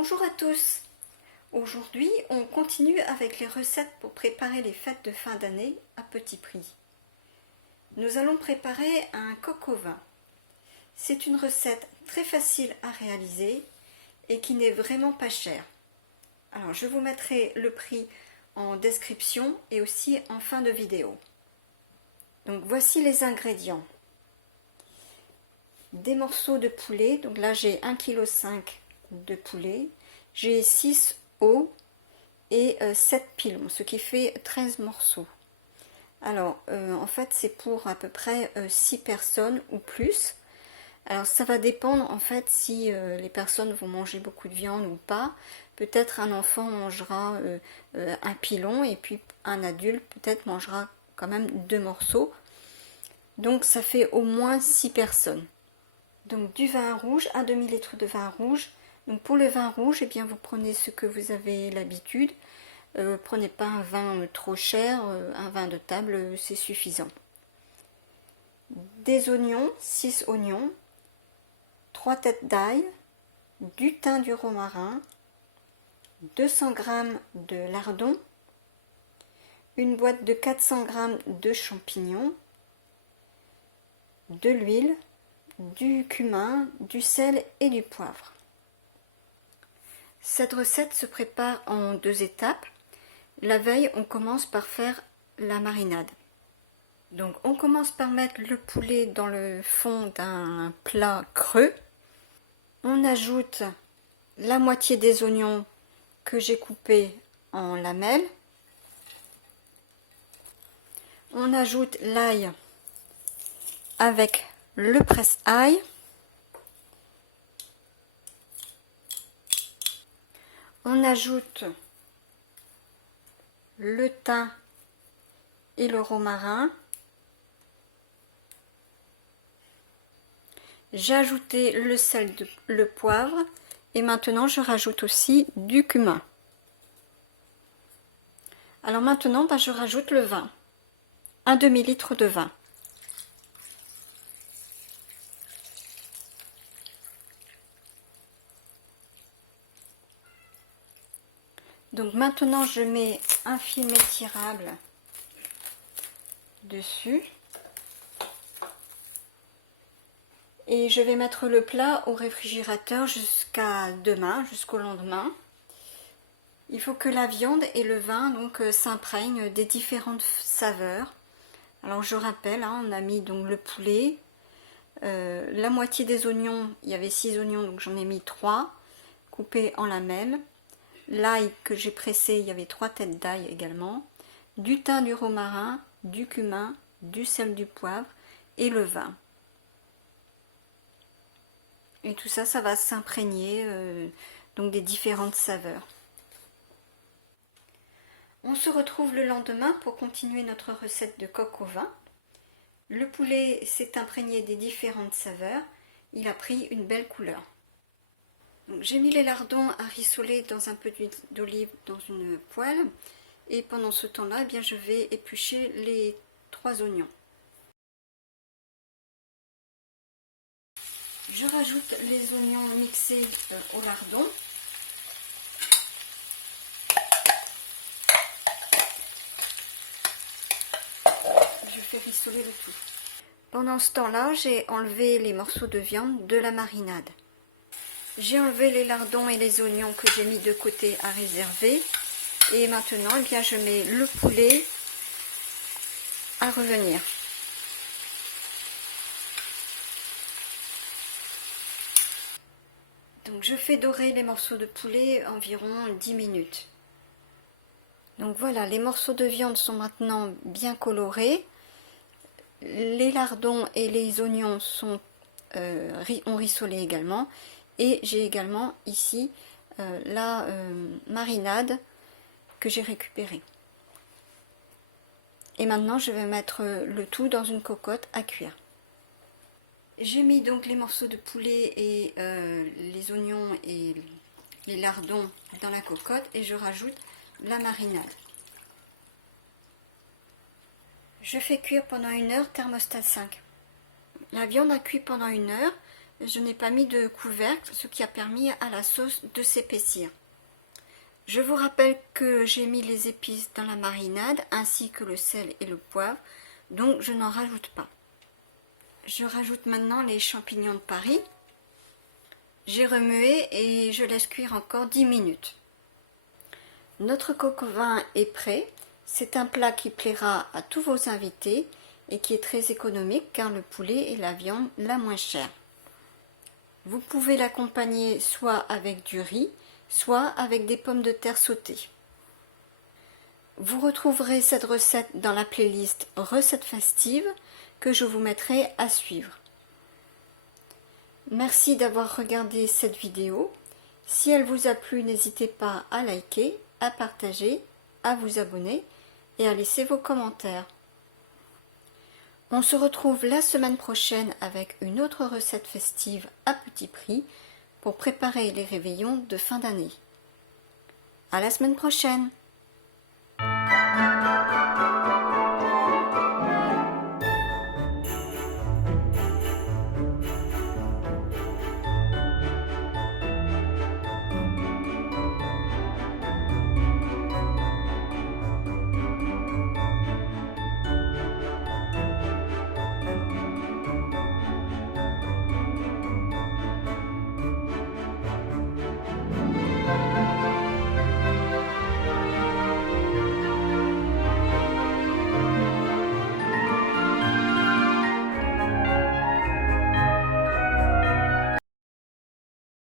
Bonjour à tous. Aujourd'hui, on continue avec les recettes pour préparer les fêtes de fin d'année à petit prix. Nous allons préparer un coq au vin. C'est une recette très facile à réaliser et qui n'est vraiment pas chère. Alors, je vous mettrai le prix en description et aussi en fin de vidéo. Donc, voici les ingrédients. Des morceaux de poulet, donc là j'ai 1,5 kg de poulet, j'ai 6 os et 7 pilons, ce qui fait 13 morceaux. Alors en fait c'est pour à peu près 6 personnes ou plus. Alors ça va dépendre en fait si les personnes vont manger beaucoup de viande ou pas. Peut-être un enfant mangera un pilon et puis un adulte peut-être mangera quand même 2 morceaux. Donc ça fait au moins 6 personnes. Donc du vin rouge, un demi-litre de vin rouge. Donc pour le vin rouge, eh bien vous prenez ce que vous avez l'habitude. Prenez pas un vin trop cher, un vin de table c'est suffisant. Des oignons, 6 oignons, 3 têtes d'ail, du thym, du romarin, 200 g de lardons, une boîte de 400 g de champignons, de l'huile, du cumin, du sel et du poivre. Cette recette se prépare en 2 étapes. La veille, on commence par faire la marinade. Donc on commence par mettre le poulet dans le fond d'un plat creux. On ajoute la moitié des oignons que j'ai coupés en lamelles. On ajoute l'ail avec le presse-ail. On ajoute le thym et le romarin. J'ai ajouté le sel, le poivre et maintenant je rajoute aussi du cumin. Alors maintenant je rajoute le vin, un demi-litre de vin. Donc maintenant je mets un film étirable dessus et je vais mettre le plat au réfrigérateur jusqu'à demain, jusqu'au lendemain. Il faut que la viande et le vin donc s'imprègnent des différentes saveurs. Alors je rappelle, on a mis donc le poulet, la moitié des oignons, il y avait 6 oignons donc j'en ai mis 3 coupés en lamelles. L'ail que j'ai pressé, il y avait 3 têtes d'ail également, du thym, du romarin, du cumin, du sel, du poivre et le vin. Et tout ça, ça va s'imprégner donc des différentes saveurs. On se retrouve le lendemain pour continuer notre recette de coq au vin. Le poulet s'est imprégné des différentes saveurs, il a pris une belle couleur. J'ai mis les lardons à rissoler dans un peu d'huile d'olive dans une poêle et pendant ce temps-là, je vais éplucher les 3 oignons. Je rajoute les oignons mixés au lardon. Je fais rissoler le tout. Pendant ce temps-là, j'ai enlevé les morceaux de viande de la marinade. J'ai enlevé les lardons et les oignons que j'ai mis de côté à réserver. Et maintenant, je mets le poulet à revenir. Donc je fais dorer les morceaux de poulet environ 10 minutes. Donc voilà, les morceaux de viande sont maintenant bien colorés. Les lardons et les oignons ont rissolé également. Et j'ai également ici la marinade que j'ai récupérée. Et maintenant je vais mettre le tout dans une cocotte à cuire. J'ai mis donc les morceaux de poulet et les oignons et les lardons dans la cocotte et je rajoute la marinade. Je fais cuire pendant 1 heure, thermostat 5. La viande a cuit pendant 1 heure. je n'ai pas mis de couvercle, ce qui a permis à la sauce de s'épaissir. Je vous rappelle que j'ai mis les épices dans la marinade ainsi que le sel et le poivre, donc je n'en rajoute pas. Je rajoute maintenant les champignons de Paris. J'ai remué et je laisse cuire encore 10 minutes. Notre coq au vin est prêt. C'est un plat qui plaira à tous vos invités et qui est très économique car le poulet est la viande la moins chère. Vous pouvez l'accompagner soit avec du riz, soit avec des pommes de terre sautées. Vous retrouverez cette recette dans la playlist Recettes festives que je vous mettrai à suivre. Merci d'avoir regardé cette vidéo. Si elle vous a plu, n'hésitez pas à liker, à partager, à vous abonner et à laisser vos commentaires. On se retrouve la semaine prochaine avec une autre recette festive à petit prix pour préparer les réveillons de fin d'année. À la semaine prochaine!